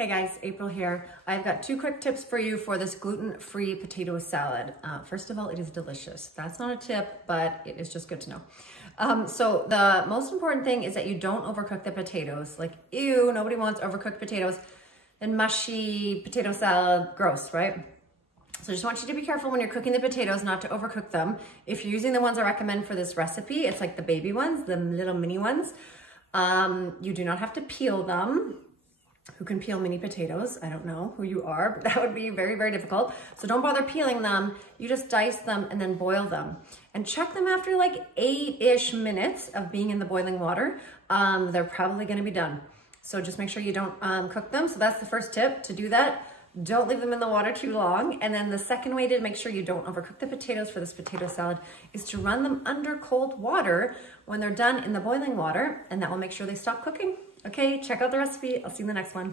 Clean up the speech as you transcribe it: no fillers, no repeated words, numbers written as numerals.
Hey guys, April here. I've got two quick tips for you for this gluten-free potato salad. First of all, it is delicious. That's not a tip, but it is just good to know. So the most important thing is that you don't overcook the potatoes. Like, ew, nobody wants overcooked potatoes. And mushy potato salad, gross, right? So I just want you to be careful when you're cooking the potatoes not to overcook them. If you're using the ones I recommend for this recipe, it's like the baby ones, the little mini ones. You do not have to peel them. Who can peel mini potatoes? I don't know who you are, but that would be very, very difficult. So don't bother peeling them. You just dice them and then boil them. And check them after like 8-ish minutes of being in the boiling water. They're probably gonna be done. So just make sure you don't cook them. So that's the first tip to do that. Don't leave them in the water too long. And then the second way to make sure you don't overcook the potatoes for this potato salad is to run them under cold water when they're done in the boiling water, and that will make sure they stop cooking. Okay, check out the recipe. I'll see you in the next one.